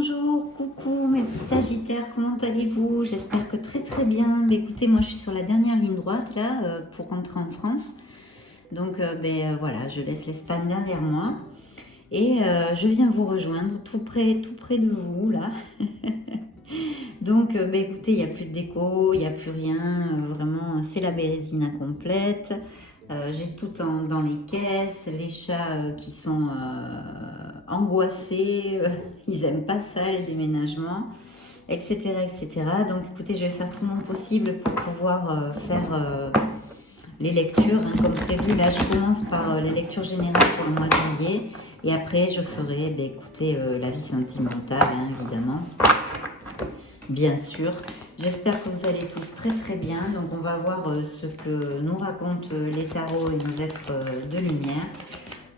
Bonjour, coucou mes petits Sagittaires, comment allez-vous? J'espère que très très bien. Mais écoutez, moi je suis sur la dernière ligne droite là pour rentrer en France. Donc voilà, je laisse l'Espagne derrière moi et je viens vous rejoindre tout près de vous là. Donc écoutez, il n'y a plus de déco, il n'y a plus rien, vraiment c'est la bérésina complète. J'ai tout dans les caisses, les chats qui sont angoissés, ils n'aiment pas ça, les déménagements, etc., etc. Donc écoutez, je vais faire tout mon possible pour pouvoir faire les lectures, hein, comme prévu. Là, je commence par les lectures générales pour le mois de juillet, et après, je ferai, écoutez, la vie sentimentale, hein, évidemment, bien sûr. J'espère que vous allez tous très très bien. Donc on va voir ce que nous racontent les tarots et nos êtres de lumière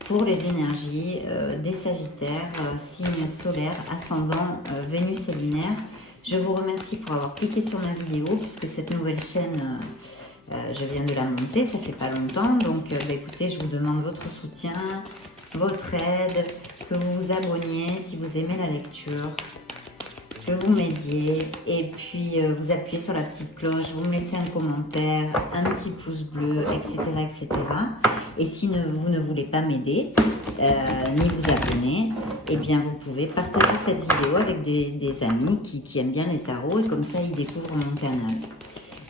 pour les énergies des Sagittaires, signes solaires, ascendant, Vénus et lunaire. Je vous remercie pour avoir cliqué sur ma vidéo puisque cette nouvelle chaîne, je viens de la monter, ça fait pas longtemps. Donc écoutez, je vous demande votre soutien, votre aide, que vous vous abonniez si vous aimez la lecture, que vous m'aidiez, et puis vous appuyez sur la petite cloche, vous me laissez un commentaire, un petit pouce bleu, etc. etc. Et si vous ne voulez pas m'aider, ni vous abonner, eh bien vous pouvez partager cette vidéo avec des amis qui aiment bien les tarots, et comme ça ils découvrent mon canal.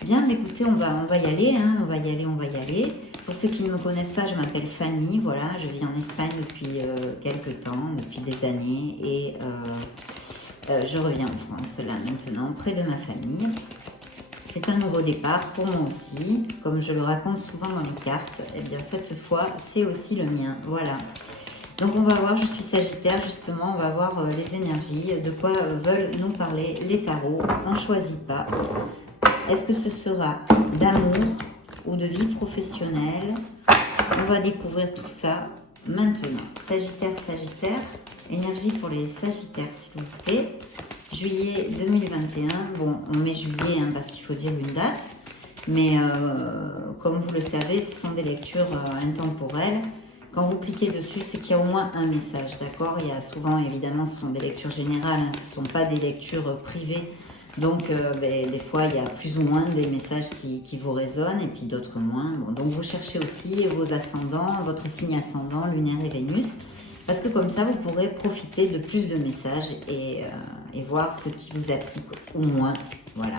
Bien, écoutez, on va y aller, hein, on va y aller. Pour ceux qui ne me connaissent pas, je m'appelle Fanny, voilà, je vis en Espagne depuis quelques temps, depuis des années, et je reviens en France, là, maintenant, près de ma famille. C'est un nouveau départ pour moi aussi. Comme je le raconte souvent dans les cartes, eh bien, cette fois, c'est aussi le mien. Voilà. Donc, on va voir, je suis Sagittaire, justement, on va voir les énergies, de quoi veulent nous parler les tarots. On ne choisit pas. Est-ce que ce sera d'amour ou de vie professionnelle? On va découvrir tout ça maintenant. Sagittaire, Sagittaire. Énergie pour les Sagittaires, s'il vous plaît. Juillet 2021. Bon, on met juillet hein, parce qu'il faut dire une date. Mais comme vous le savez, ce sont des lectures intemporelles. Quand vous cliquez dessus, c'est qu'il y a au moins un message, d'accord? Il y a souvent, évidemment, ce sont des lectures générales. Hein, ce ne sont pas des lectures privées. Donc, des fois, il y a plus ou moins des messages qui vous résonnent et puis d'autres moins. Bon, donc, vous cherchez aussi vos ascendants, votre signe ascendant, lunaire et Vénus. Parce que comme ça, vous pourrez profiter de plus de messages et voir ce qui vous applique ou moins. Voilà.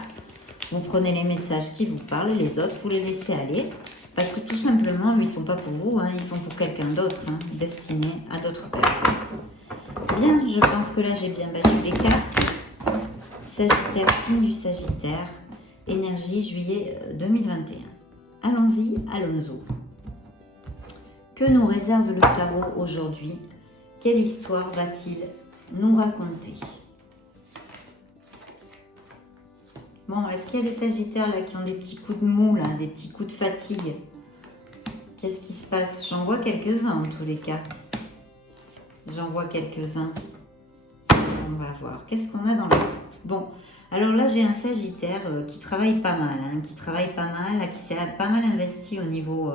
Vous prenez les messages qui vous parlent, les autres, vous les laissez aller. Parce que tout simplement, ils ne sont pas pour vous, hein, ils sont pour quelqu'un d'autre, hein, destinés à d'autres personnes. Bien, je pense que là, j'ai bien battu les cartes. Sagittaire, signe du Sagittaire, énergie juillet 2021. Allons-y, allons-y. Que nous réserve le tarot aujourd'hui? Quelle histoire va-t-il nous raconter? Bon, est-ce qu'il y a des Sagittaires là qui ont des petits coups de mou, là, des petits coups de fatigue? Qu'est-ce qui se passe? J'en vois quelques-uns en tous les cas. J'en vois quelques-uns. On va voir. Qu'est-ce qu'on a dans la tête? Bon, alors là, j'ai un Sagittaire qui travaille pas mal, hein, qui s'est pas mal investi au niveau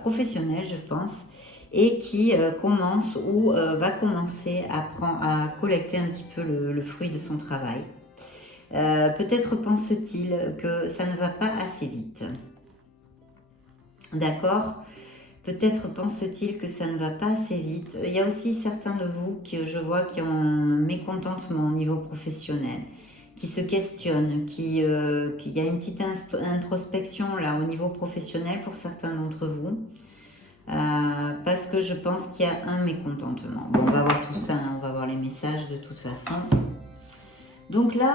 professionnel, je pense, et qui commence ou va commencer à collecter un petit peu le fruit de son travail. Peut-être pense-t-il que ça ne va pas assez vite. D'accord? Peut-être pense-t-il que ça ne va pas assez vite. Il y a aussi certains de vous que je vois qui ont un mécontentement au niveau professionnel, qui se questionnent, qu'il y a une petite introspection là au niveau professionnel pour certains d'entre vous. Parce que je pense qu'il y a un mécontentement. Bon, on va voir tout ça, hein, on va voir les messages de toute façon. Donc là,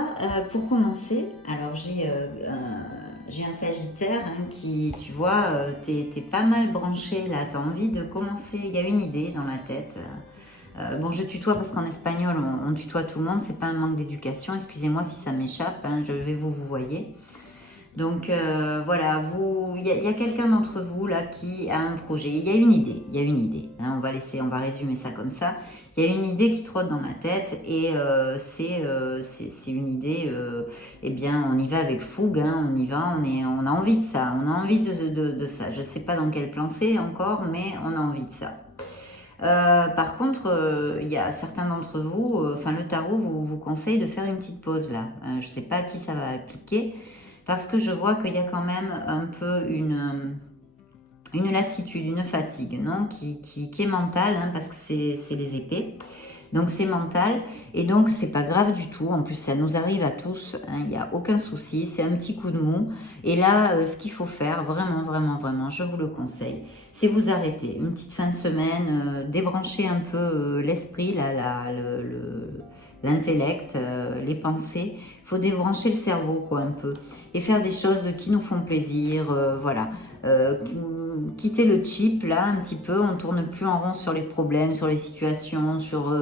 pour commencer, alors j'ai un Sagittaire hein, qui, tu vois, t'es pas mal branché là, t'as envie de commencer, il y a une idée dans la tête. Bon, je tutoie parce qu'en espagnol, on tutoie tout le monde, c'est pas un manque d'éducation, excusez-moi si ça m'échappe, hein, je vais vous voyez. Donc voilà, il y a quelqu'un d'entre vous là qui a un projet, il y a une idée, hein, on va résumer ça comme ça. Il y a une idée qui trotte dans ma tête et c'est une idée, eh bien on y va avec fougue, hein, on y va, on a envie de ça, on a envie de ça. Je ne sais pas dans quel plan c'est encore, mais on a envie de ça. Par contre, il y a certains d'entre vous, enfin le tarot vous conseille de faire une petite pause là. Je ne sais pas à qui ça va appliquer, parce que je vois qu'il y a quand même un peu une lassitude, une fatigue, non, qui est mentale, hein, parce que c'est les épées. Donc c'est mental, et donc c'est pas grave du tout. En plus, ça nous arrive à tous, hein, il n'y a aucun souci, c'est un petit coup de mou. Et là, ce qu'il faut faire, vraiment, vraiment, vraiment, je vous le conseille, c'est vous arrêter. Une petite fin de semaine, débrancher un peu l'esprit, l'intellect, les pensées. Il faut débrancher le cerveau, quoi, un peu. Et faire des choses qui nous font plaisir, voilà. Quitter le chip là un petit peu, on tourne plus en rond sur les problèmes, sur les situations, sur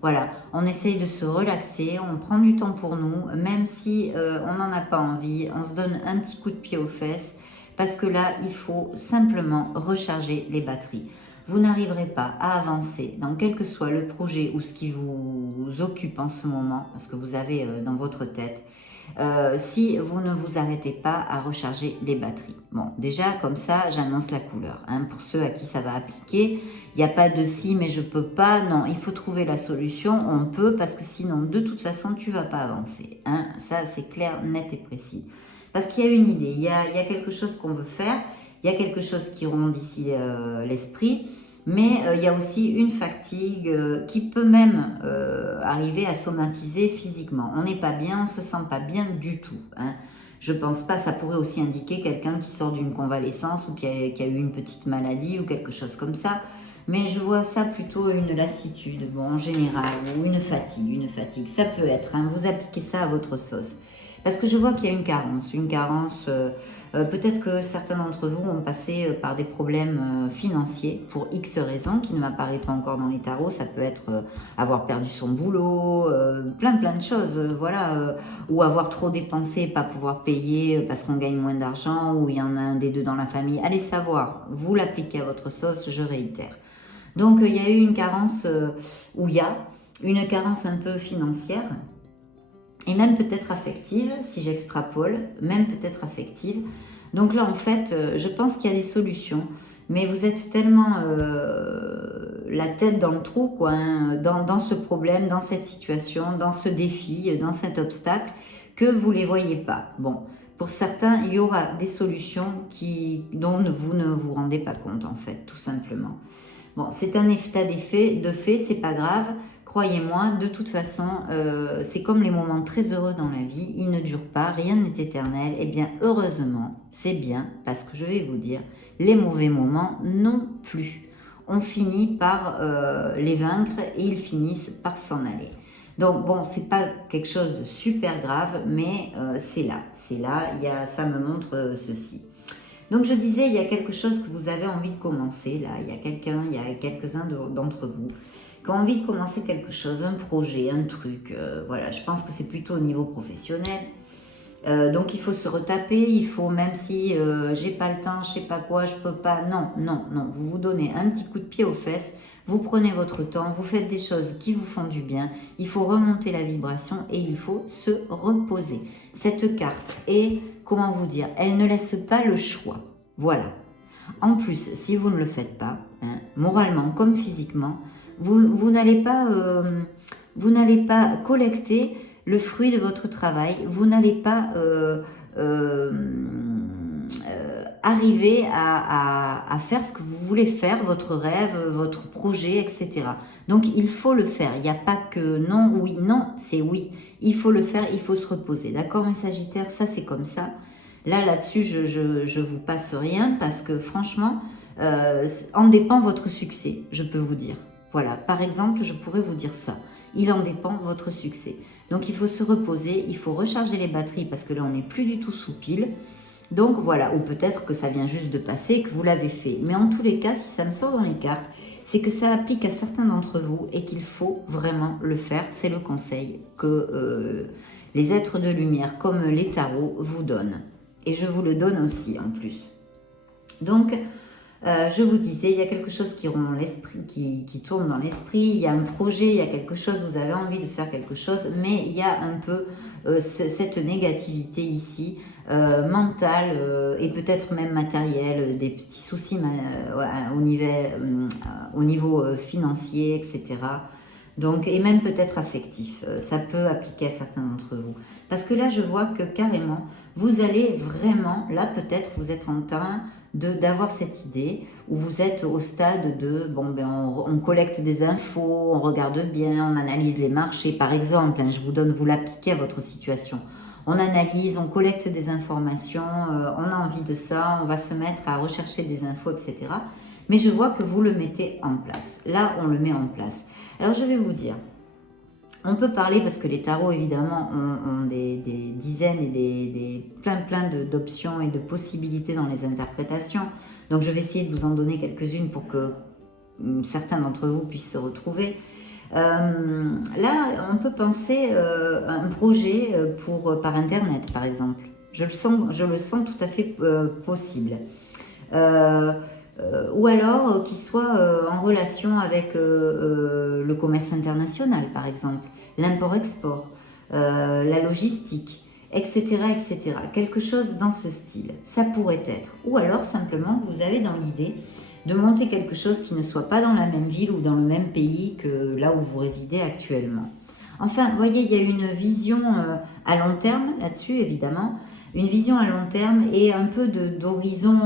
voilà, on essaye de se relaxer, on prend du temps pour nous, même si on n'en a pas envie, on se donne un petit coup de pied aux fesses, parce que là il faut simplement recharger les batteries. Vous n'arriverez pas à avancer dans quel que soit le projet ou ce qui vous occupe en ce moment, parce que vous avez dans votre tête, si vous ne vous arrêtez pas à recharger les batteries. Bon, déjà, comme ça, j'annonce la couleur. Hein, pour ceux à qui ça va appliquer, il n'y a pas de si, mais je peux pas. Non, il faut trouver la solution. On peut, parce que sinon, de toute façon, tu vas pas avancer. Hein, ça, c'est clair, net et précis. Parce qu'il y a une idée, il y a quelque chose qu'on veut faire, il y a quelque chose qui ronde ici l'esprit. Mais il y a aussi une fatigue qui peut même arriver à somatiser physiquement. On n'est pas bien, on ne se sent pas bien du tout. Hein. Je pense pas, ça pourrait aussi indiquer quelqu'un qui sort d'une convalescence ou qui a eu une petite maladie ou quelque chose comme ça. Mais je vois ça plutôt une lassitude, bon, en général, ou une fatigue. Ça peut être, hein, vous appliquez ça à votre sauce. Parce que je vois qu'il y a une carence. Peut-être que certains d'entre vous ont passé par des problèmes financiers pour X raisons qui ne m'apparaît pas encore dans les tarots. Ça peut être avoir perdu son boulot, plein de choses, voilà, ou avoir trop dépensé, pas pouvoir payer parce qu'on gagne moins d'argent, ou il y en a un des deux dans la famille. Allez savoir, vous l'appliquez à votre sauce, je réitère. Donc il y a eu une carence, ou il y a une carence un peu financière, et même peut-être affective, si j'extrapole, même peut-être affective. Donc là, en fait, je pense qu'il y a des solutions, mais vous êtes tellement la tête dans le trou, quoi, hein, dans ce problème, dans cette situation, dans ce défi, dans cet obstacle, que vous ne les voyez pas. Bon, pour certains, il y aura des solutions dont vous ne vous rendez pas compte, en fait, tout simplement. Bon, c'est un état de fait, c'est pas grave. Croyez-moi, de toute façon, c'est comme les moments très heureux dans la vie, ils ne durent pas, rien n'est éternel. Eh bien, heureusement, c'est bien, parce que je vais vous dire, les mauvais moments non plus. On finit par les vaincre et ils finissent par s'en aller. Donc bon, c'est pas quelque chose de super grave, mais c'est là, ça me montre ceci. Donc je disais, il y a quelque chose que vous avez envie de commencer, là, il y a quelques-uns d'entre vous qui ont envie de commencer quelque chose, un projet, un truc, voilà, je pense que c'est plutôt au niveau professionnel. Donc il faut se retaper, il faut, même si j'ai pas le temps, je sais pas quoi, je peux pas, non, vous vous donnez un petit coup de pied aux fesses, vous prenez votre temps, vous faites des choses qui vous font du bien, il faut remonter la vibration et il faut se reposer. Cette carte est, comment vous dire, elle ne laisse pas le choix, voilà. En plus, si vous ne le faites pas, hein, moralement comme physiquement, vous n'allez pas collecter le fruit de votre travail, vous n'allez pas arriver à faire ce que vous voulez faire, votre rêve, votre projet, etc. Donc il faut le faire, il n'y a pas que non, oui, non, c'est oui. Il faut le faire, il faut se reposer, d'accord mes Sagittaires, ça c'est comme ça. Là-dessus, je vous passe rien, parce que franchement, en dépend votre succès, je peux vous dire. Voilà, par exemple, je pourrais vous dire ça. Il en dépend votre succès. Donc, il faut se reposer, il faut recharger les batteries, parce que là, on n'est plus du tout sous pile. Donc, voilà, ou peut-être que ça vient juste de passer, que vous l'avez fait. Mais en tous les cas, si ça me sort dans les cartes, c'est que ça applique à certains d'entre vous et qu'il faut vraiment le faire. C'est le conseil que les êtres de lumière, comme les tarots, vous donnent. Et je vous le donne aussi, en plus. Donc, je vous disais, il y a quelque chose qui tourne dans l'esprit, il y a un projet, il y a quelque chose, vous avez envie de faire quelque chose, mais il y a un peu cette négativité ici, mentale et peut-être même matérielle, des petits soucis au niveau financier, etc. Donc, et même peut-être affectif, ça peut appliquer à certains d'entre vous. Parce que là, je vois que carrément, vous allez vraiment, là peut-être vous êtes en train d'avoir cette idée où vous êtes au stade de, bon ben on collecte des infos, on regarde bien, on analyse les marchés par exemple, hein, je vous donne, vous l'appliquez à votre situation. On analyse, on collecte des informations, on a envie de ça, on va se mettre à rechercher des infos, etc. Mais je vois que vous le mettez en place. Là, on le met en place. Alors, je vais vous dire, on peut parler, parce que les tarots, évidemment, ont des dizaines et plein d'options et de possibilités dans les interprétations. Donc, je vais essayer de vous en donner quelques-unes pour que certains d'entre vous puissent se retrouver. Là, on peut penser à un projet par Internet, par exemple. Je le sens tout à fait possible. Ou alors qu'il soit en relation avec le commerce international, par exemple, l'import-export, la logistique, etc., etc. Quelque chose dans ce style, ça pourrait être. Ou alors, simplement, vous avez dans l'idée de monter quelque chose qui ne soit pas dans la même ville ou dans le même pays que là où vous résidez actuellement. Enfin, vous voyez, il y a une vision à long terme là-dessus, évidemment, une vision à long terme et un peu d'horizon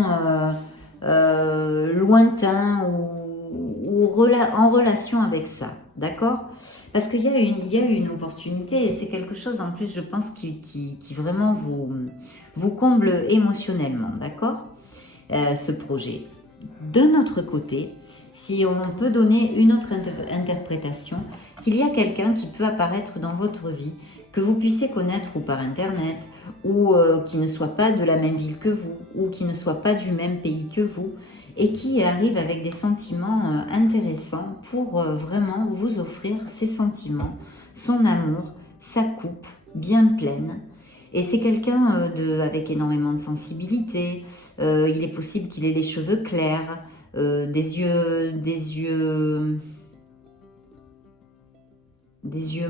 lointain ou en relation avec ça, d'accord? Parce qu'il y a une opportunité et c'est quelque chose en plus, je pense, qui vraiment vous comble émotionnellement, d'accord? Ce projet. De notre côté, si on peut donner une autre interprétation, qu'il y a quelqu'un qui peut apparaître dans votre vie, que vous puissiez connaître ou par Internet, ou qui ne soit pas de la même ville que vous, ou qui ne soit pas du même pays que vous, et qui arrive avec des sentiments intéressants pour vraiment vous offrir ses sentiments, son amour, sa coupe bien pleine. Et c'est quelqu'un avec énormément de sensibilité. Il est possible qu'il ait les cheveux clairs, des yeux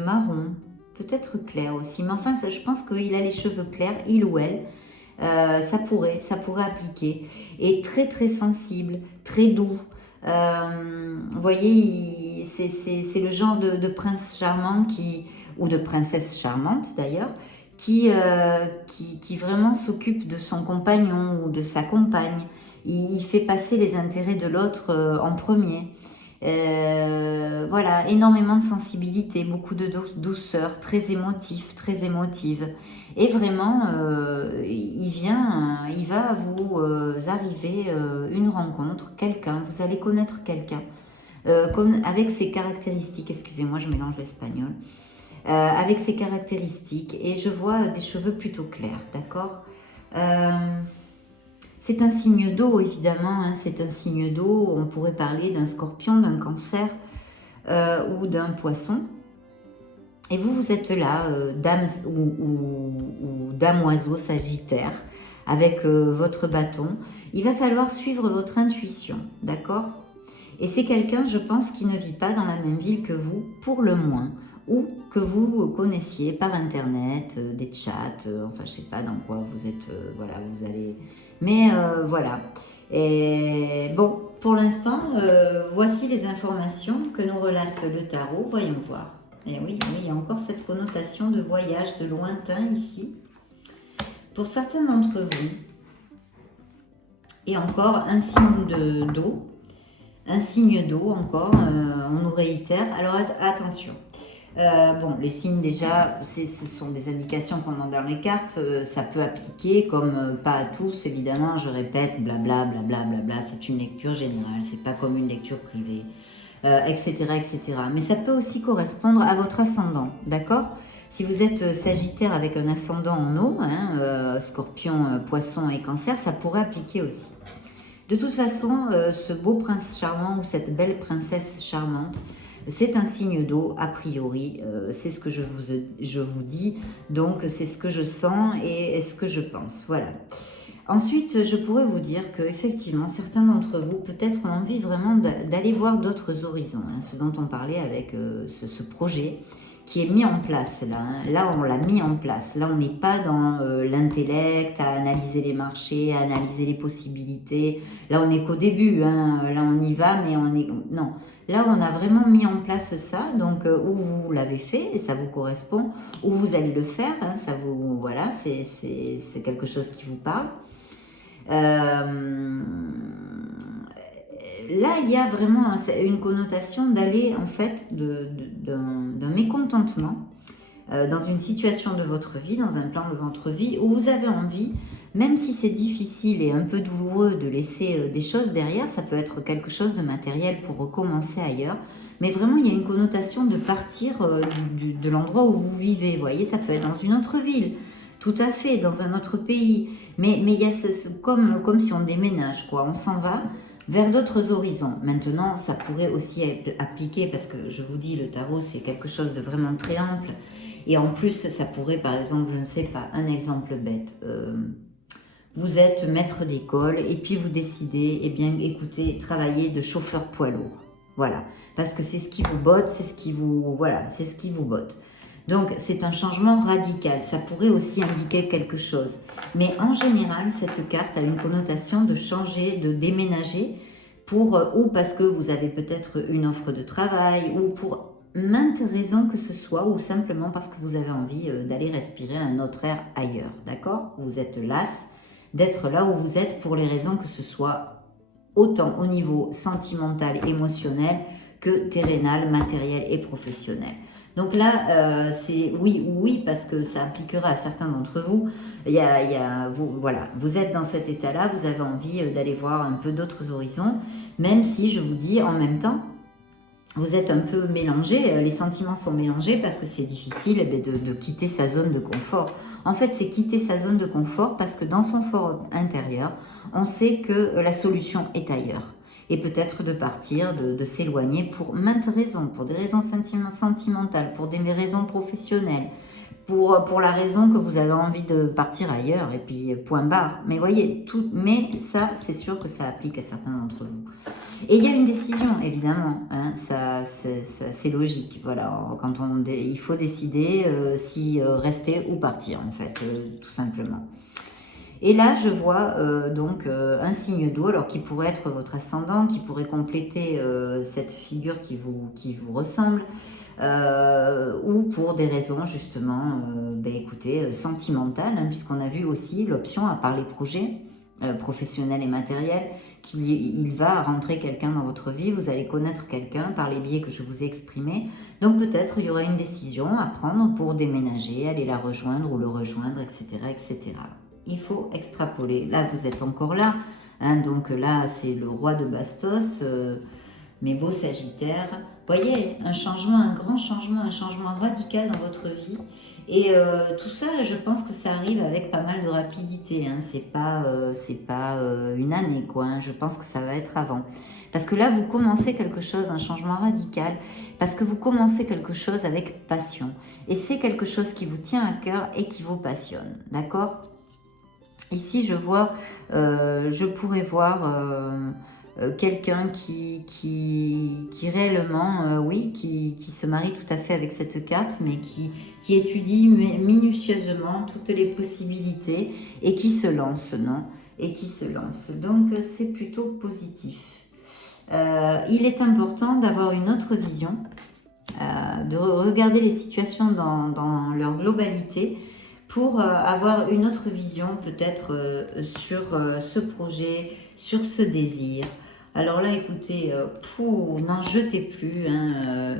marrons, peut-être clairs aussi. Mais enfin, je pense qu'il a les cheveux clairs, il ou elle. Ça pourrait appliquer. Et très très sensible, très doux. Vous voyez, c'est le genre de prince charmant ou de princesse charmante d'ailleurs, qui vraiment s'occupe de son compagnon ou de sa compagne. Il fait passer les intérêts de l'autre en premier. Voilà, énormément de sensibilité, beaucoup de douceur, très émotif, très émotive. Et vraiment, il va vous arriver une rencontre, quelqu'un, vous allez connaître quelqu'un, avec ses caractéristiques, excusez-moi, je mélange l'espagnol, avec ses caractéristiques, et je vois des cheveux plutôt clairs, d'accord? C'est un signe d'eau, évidemment, hein, c'est un signe d'eau, on pourrait parler d'un scorpion, d'un cancer ou d'un poisson. Et vous êtes là, dame ou dame oiseau sagittaire, avec votre bâton. Il va falloir suivre votre intuition, d'accord? Et c'est quelqu'un, je pense, qui ne vit pas dans la même ville que vous, pour le moins, ou que vous connaissiez par Internet, des chats, enfin, je ne sais pas dans quoi vous êtes, voilà, vous allez... Mais voilà. Et bon, pour l'instant, voici les informations que nous relate le tarot. Voyons voir. Et oui, il y a encore cette connotation de voyage, de lointain ici. Pour certains d'entre vous, et encore un signe d'eau, un signe d'eau encore, on nous réitère. Alors attention, bon, les signes déjà, ce sont des indications qu'on a dans les cartes, ça peut appliquer comme pas à tous, évidemment, je répète, blabla, blabla, blabla, c'est une lecture générale, c'est pas comme une lecture privée. Etc., etc. Mais ça peut aussi correspondre à votre ascendant, d'accord? Si vous êtes Sagittaire avec un ascendant en eau, hein, Scorpion, Poisson et Cancer, ça pourrait appliquer aussi. De toute façon, ce beau prince charmant ou cette belle princesse charmante, c'est un signe d'eau, a priori, c'est ce que je vous dis, donc c'est ce que je sens et ce que je pense, voilà. Ensuite, je pourrais vous dire que effectivement, certains d'entre vous peut-être ont envie vraiment d'aller voir d'autres horizons, hein, ce dont on parlait avec ce projet qui est mis en place là. Hein. Là, on l'a mis en place. Là, on n'est pas dans l'intellect, à analyser les marchés, à analyser les possibilités. Là, on n'est qu'au début. Hein. Là, on y va, mais on est... Non. Là, on a vraiment mis en place ça. Donc, où vous l'avez fait, et ça vous correspond, où vous allez le faire. Hein, ça vous... Voilà, c'est quelque chose qui vous parle. Là, il y a vraiment une connotation d'aller, en fait, d'un mécontentement dans une situation de votre vie, dans un plan de votre vie, où vous avez envie, même si c'est difficile et un peu douloureux de laisser des choses derrière, ça peut être quelque chose de matériel pour recommencer ailleurs, mais vraiment, il y a une connotation de partir de l'endroit où vous vivez, vous voyez, ça peut être dans une autre ville, tout à fait, dans un autre pays, mais il y a comme si on déménage, quoi, on s'en va vers d'autres horizons. Maintenant, ça pourrait aussi être appliqué, parce que je vous dis, le tarot, c'est quelque chose de vraiment très ample. Et en plus, ça pourrait, par exemple, je ne sais pas, un exemple bête. Vous êtes maître d'école et puis vous décidez, eh bien, écoutez, travailler de chauffeur poids lourd. Voilà. Parce que c'est ce qui vous botte, c'est ce qui vous... Voilà, c'est ce qui vous botte. Donc, c'est un changement radical. Ça pourrait aussi indiquer quelque chose. Mais en général, cette carte a une connotation de changer, de déménager, ou parce que vous avez peut-être une offre de travail, ou pour maintes raisons que ce soit, ou simplement parce que vous avez envie d'aller respirer un autre air ailleurs. D'accord? Vous êtes las d'être là où vous êtes pour les raisons que ce soit, autant au niveau sentimental, émotionnel, que terrénal, matériel et professionnel. Donc là, c'est oui, parce que ça impliquera à certains d'entre vous. Voilà, vous êtes dans cet état-là, vous avez envie d'aller voir un peu d'autres horizons, même si je vous dis en même temps, vous êtes un peu mélangé, les sentiments sont mélangés parce que c'est difficile de quitter sa zone de confort. En fait, c'est quitter sa zone de confort parce que dans son fort intérieur, on sait que la solution est ailleurs. Et peut-être de partir, de s'éloigner pour maintes raisons, pour des raisons sentimentales, pour des raisons professionnelles, pour la raison que vous avez envie de partir ailleurs, et puis point barre. Mais voyez, mais ça, c'est sûr que ça applique à certains d'entre vous. Et il y a une décision, évidemment, hein, c'est logique. Voilà, il faut décider si rester ou partir, en fait, tout simplement. Et là, je vois donc un signe d'eau, alors qui pourrait être votre ascendant, qui pourrait compléter cette figure qui vous ressemble, ou pour des raisons justement, écoutez, sentimentales, hein, puisqu'on a vu aussi l'option, à part les projets professionnels et matériels, qu'il va rentrer quelqu'un dans votre vie, vous allez connaître quelqu'un par les biais que je vous ai exprimés, donc peut-être il y aura une décision à prendre pour déménager, aller la rejoindre ou le rejoindre, etc., etc. Il faut extrapoler. Là, vous êtes encore là. Hein, donc là, c'est le roi de bastos, mes beaux sagittaires. Vous voyez, un changement, un grand changement, un changement radical dans votre vie. Et tout ça, je pense que ça arrive avec pas mal de rapidité. Hein. C'est pas une année, quoi. Hein. Je pense que ça va être avant. Parce que là, vous commencez quelque chose, un changement radical. Parce que vous commencez quelque chose avec passion. Et c'est quelque chose qui vous tient à cœur et qui vous passionne. D'accord ? Ici, je pourrais voir quelqu'un qui réellement, qui se marie tout à fait avec cette carte, mais qui étudie minutieusement toutes les possibilités et qui se lance, non? Et qui se lance. Donc, c'est plutôt positif. Il est important d'avoir une autre vision, de regarder les situations dans leur globalité, pour avoir une autre vision peut-être sur ce projet, sur ce désir. Alors là, écoutez, n'en jetez plus, hein,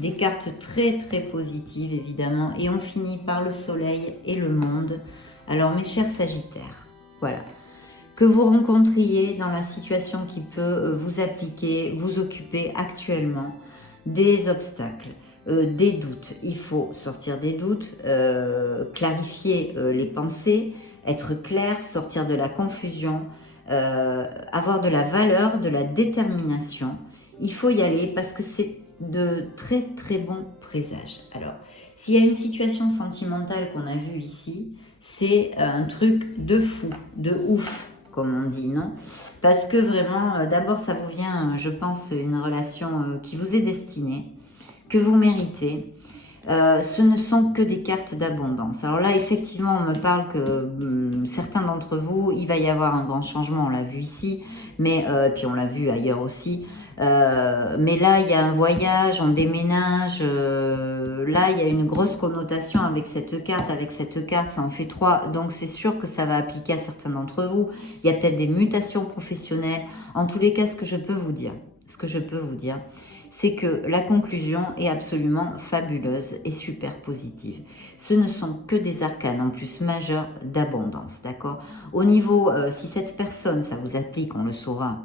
des cartes très très positives évidemment, et on finit par le soleil et le monde. Alors mes chers sagittaires, voilà, que vous rencontriez dans la situation qui peut vous appliquer, vous occuper actuellement, des obstacles, des doutes, il faut sortir des doutes, clarifier les pensées, être clair, sortir de la confusion, avoir de la valeur, de la détermination. Il faut y aller parce que c'est de très très bons présages. Alors, s'il y a une situation sentimentale qu'on a vue ici, c'est un truc de fou, de ouf, comme on dit, non? Parce que vraiment, d'abord, ça vous vient, je pense, une relation qui vous est destinée, que vous méritez. ce ne sont que des cartes d'abondance. Alors là, effectivement, on me parle que certains d'entre vous, il va y avoir un grand changement, on l'a vu ici, mais puis on l'a vu ailleurs aussi. Mais là, il y a un voyage, on déménage. Là, il y a une grosse connotation avec cette carte. Avec cette carte, ça en fait 3. Donc, c'est sûr que ça va appliquer à certains d'entre vous. Il y a peut-être des mutations professionnelles. En tous les cas, ce que je peux vous dire, c'est que la conclusion est absolument fabuleuse et super positive. Ce ne sont que des arcanes en plus majeurs d'abondance, d'accord? Au niveau, si cette personne, ça vous applique, on le saura,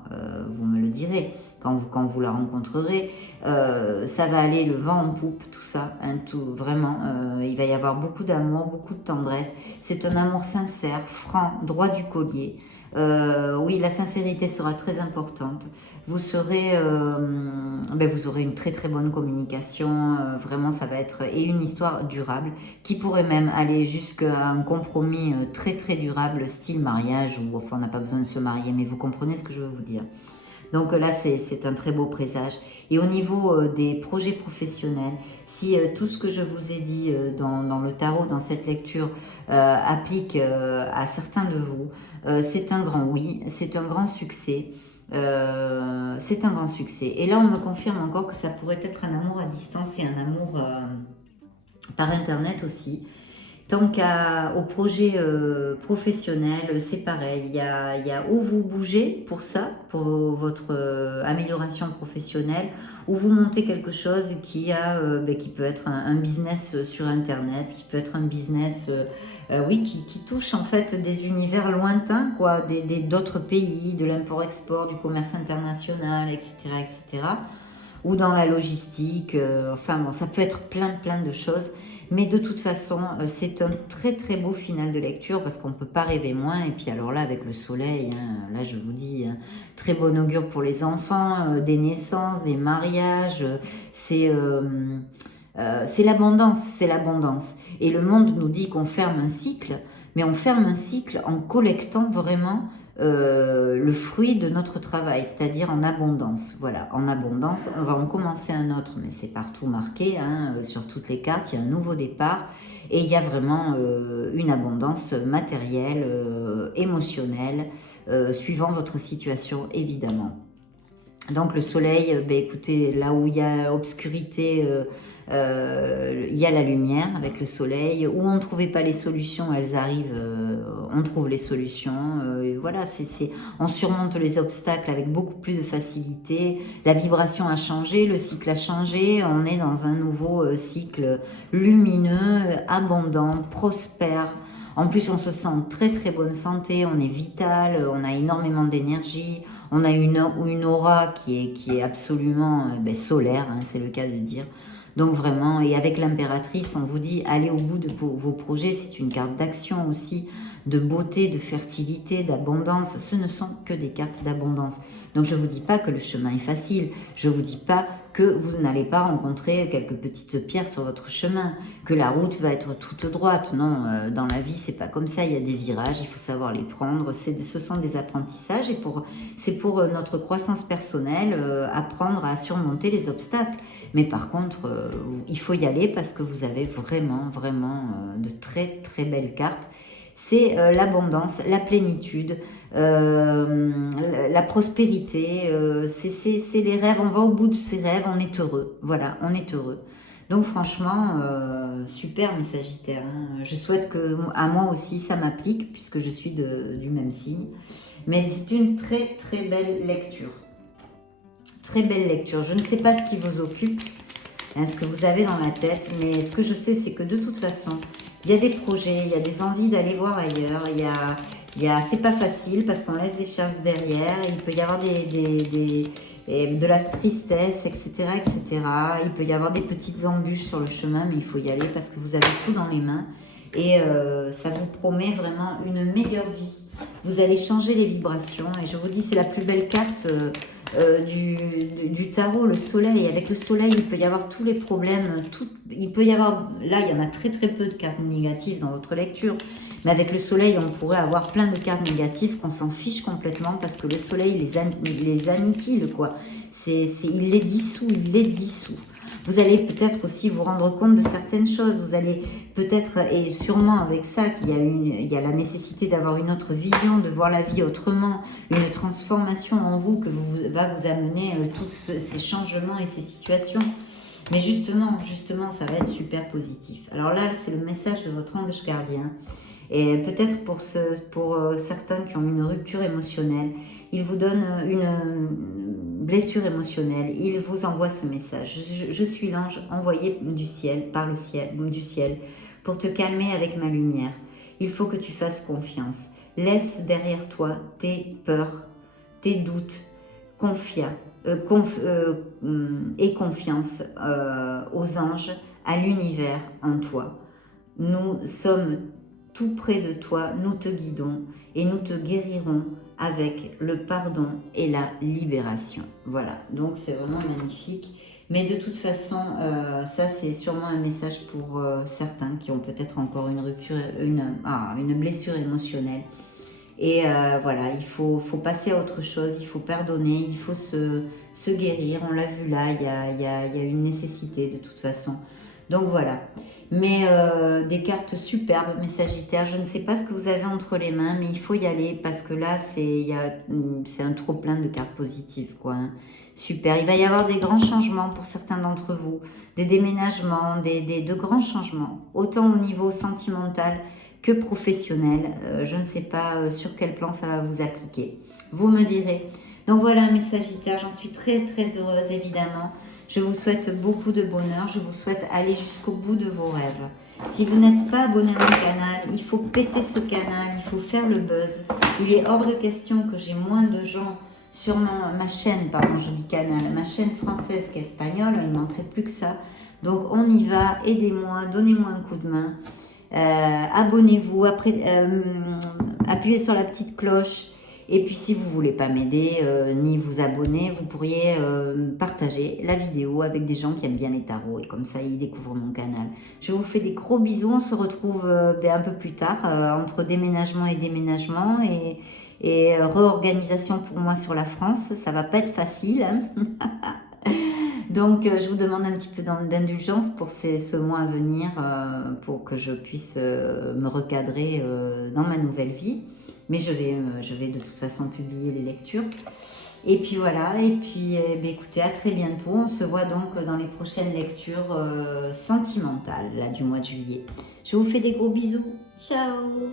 vous me le direz quand vous la rencontrerez, ça va aller le vent en poupe, tout ça, hein, tout, vraiment, il va y avoir beaucoup d'amour, beaucoup de tendresse. C'est un amour sincère, franc, droit du collier. Oui, la sincérité sera très importante. Vous serez, vous aurez une très très bonne communication. Vraiment, ça va être et une histoire durable qui pourrait même aller jusqu'à un compromis très très durable, style mariage ou enfin on n'a pas besoin de se marier, mais vous comprenez ce que je veux vous dire. Donc là, c'est un très beau présage. Et au niveau des projets professionnels, si tout ce que je vous ai dit dans le tarot, dans cette lecture, applique à certains de vous, c'est un grand oui, c'est un grand succès. C'est un grand succès. Et là, on me confirme encore que ça pourrait être un amour à distance et un amour par Internet aussi. Tant qu'au projet professionnel, c'est pareil. Il y a où vous bougez pour ça, pour votre amélioration professionnelle, ou vous montez quelque chose qui peut être un business sur Internet, qui peut être un business oui, qui touche en fait des univers lointains, quoi, d'autres pays, de l'import-export, du commerce international, etc., etc. Ou dans la logistique, enfin bon, ça peut être plein de choses. Mais de toute façon, c'est un très très beau final de lecture parce qu'on ne peut pas rêver moins. Et puis alors là, avec le soleil, hein, là je vous dis, hein, très bon augure pour les enfants, des naissances, des mariages, c'est l'abondance, c'est l'abondance. Et le monde nous dit qu'on ferme un cycle, mais on ferme un cycle en collectant vraiment le fruit de notre travail, c'est-à-dire en abondance. Voilà, en abondance, on va en commencer un autre, mais c'est partout marqué, hein, sur toutes les cartes, il y a un nouveau départ, et il y a vraiment une abondance matérielle, émotionnelle, suivant votre situation, évidemment. Donc le soleil, écoutez, là où il y a obscurité, il y a la lumière avec le soleil. Où on ne trouvait pas les solutions, elles arrivent, on trouve les solutions. Voilà, on surmonte les obstacles avec beaucoup plus de facilité. La vibration a changé, le cycle a changé. On est dans un nouveau cycle lumineux, abondant, prospère. En plus, on se sent en très très bonne santé, on est vital, on a énormément d'énergie. On a une aura qui est absolument solaire, hein, c'est le cas de dire. Donc vraiment, et avec l'impératrice, on vous dit, allez au bout de vos projets. C'est une carte d'action aussi, de beauté, de fertilité, d'abondance. Ce ne sont que des cartes d'abondance. Donc je ne vous dis pas que le chemin est facile. Je ne vous dis pas que vous n'allez pas rencontrer quelques petites pierres sur votre chemin, que la route va être toute droite. Non, dans la vie, c'est pas comme ça. Il y a des virages, il faut savoir les prendre. Ce sont des apprentissages et c'est pour notre croissance personnelle, apprendre à surmonter les obstacles. Mais par contre, il faut y aller parce que vous avez vraiment de très très belles cartes. C'est l'abondance, la plénitude, la prospérité, c'est les rêves, on va au bout de ses rêves, on est heureux, voilà, on est heureux. Donc franchement, super mes Sagittaires, hein. Je souhaite que à moi aussi ça m'applique puisque je suis du même signe. Mais c'est une très très belle lecture. Très belle lecture. Je ne sais pas ce qui vous occupe, hein, ce que vous avez dans la tête, mais ce que je sais c'est que de toute façon, il y a des projets, il y a des envies d'aller voir ailleurs, c'est pas facile parce qu'on laisse des choses derrière, il peut y avoir de la tristesse, etc., etc. Il peut y avoir des petites embûches sur le chemin, mais il faut y aller parce que vous avez tout dans les mains et ça vous promet vraiment une meilleure vie. Vous allez changer les vibrations et je vous dis, c'est la plus belle carte du tarot, le soleil. Avec le soleil, il peut y avoir tous les problèmes, il peut y avoir, là il y en a très très peu de cartes négatives dans votre lecture, mais avec le soleil on pourrait avoir plein de cartes négatives qu'on s'en fiche complètement parce que le soleil les anniquile, quoi. Il les dissout, Vous allez peut-être aussi vous rendre compte de certaines choses. Vous allez peut-être, et sûrement avec ça, il y a la nécessité d'avoir une autre vision, de voir la vie autrement, une transformation en vous va vous amener tous ces changements et ces situations. Mais justement, ça va être super positif. Alors là, c'est le message de votre ange gardien. Et peut-être pour certains qui ont une rupture émotionnelle, il vous donne une blessure émotionnelle, il vous envoie ce message. Je suis l'ange envoyé du ciel, du ciel, pour te calmer avec ma lumière. Il faut que tu fasses confiance. Laisse derrière toi tes peurs, tes doutes, et confiance aux anges, à l'univers en toi. Nous sommes tout près de toi, nous te guidons et nous te guérirons avec le pardon et la libération. Voilà, donc c'est vraiment magnifique. Mais de toute façon, ça c'est sûrement un message pour certains qui ont peut-être encore une rupture, une blessure émotionnelle. Et voilà, il faut passer à autre chose, il faut pardonner, il faut se guérir. On l'a vu là, il y a une nécessité de toute façon. Donc voilà. Mais des cartes superbes, mes Sagittaires. Je ne sais pas ce que vous avez entre les mains, mais il faut y aller parce que là, c'est un trop plein de cartes positives, quoi. Hein. Super. Il va y avoir des grands changements pour certains d'entre vous, des déménagements, de grands changements, autant au niveau sentimental que professionnel. Je ne sais pas sur quel plan ça va vous appliquer. Vous me direz. Donc voilà, mes Sagittaires, j'en suis très très heureuse, évidemment. Je vous souhaite beaucoup de bonheur. Je vous souhaite aller jusqu'au bout de vos rêves. Si vous n'êtes pas abonné à mon canal, il faut péter ce canal, il faut faire le buzz. Il est hors de question que j'ai moins de gens sur ma chaîne, pardon, je dis canal, ma chaîne française qu'espagnole, il ne manquerait plus que ça. Donc on y va, aidez-moi, donnez-moi un coup de main. Abonnez-vous, appuyez sur la petite cloche. Et puis si vous ne voulez pas m'aider ni vous abonner, vous pourriez partager la vidéo avec des gens qui aiment bien les tarots. Et comme ça, ils découvrent mon canal. Je vous fais des gros bisous. On se retrouve un peu plus tard entre déménagement et déménagement. Et réorganisation pour moi sur la France. Ça ne va pas être facile. Hein. Donc, je vous demande un petit peu d'indulgence pour ce mois à venir, pour que je puisse me recadrer dans ma nouvelle vie. Mais je vais de toute façon publier les lectures. Et puis voilà, et puis écoutez, à très bientôt. On se voit donc dans les prochaines lectures sentimentales là, du mois de juillet. Je vous fais des gros bisous. Ciao!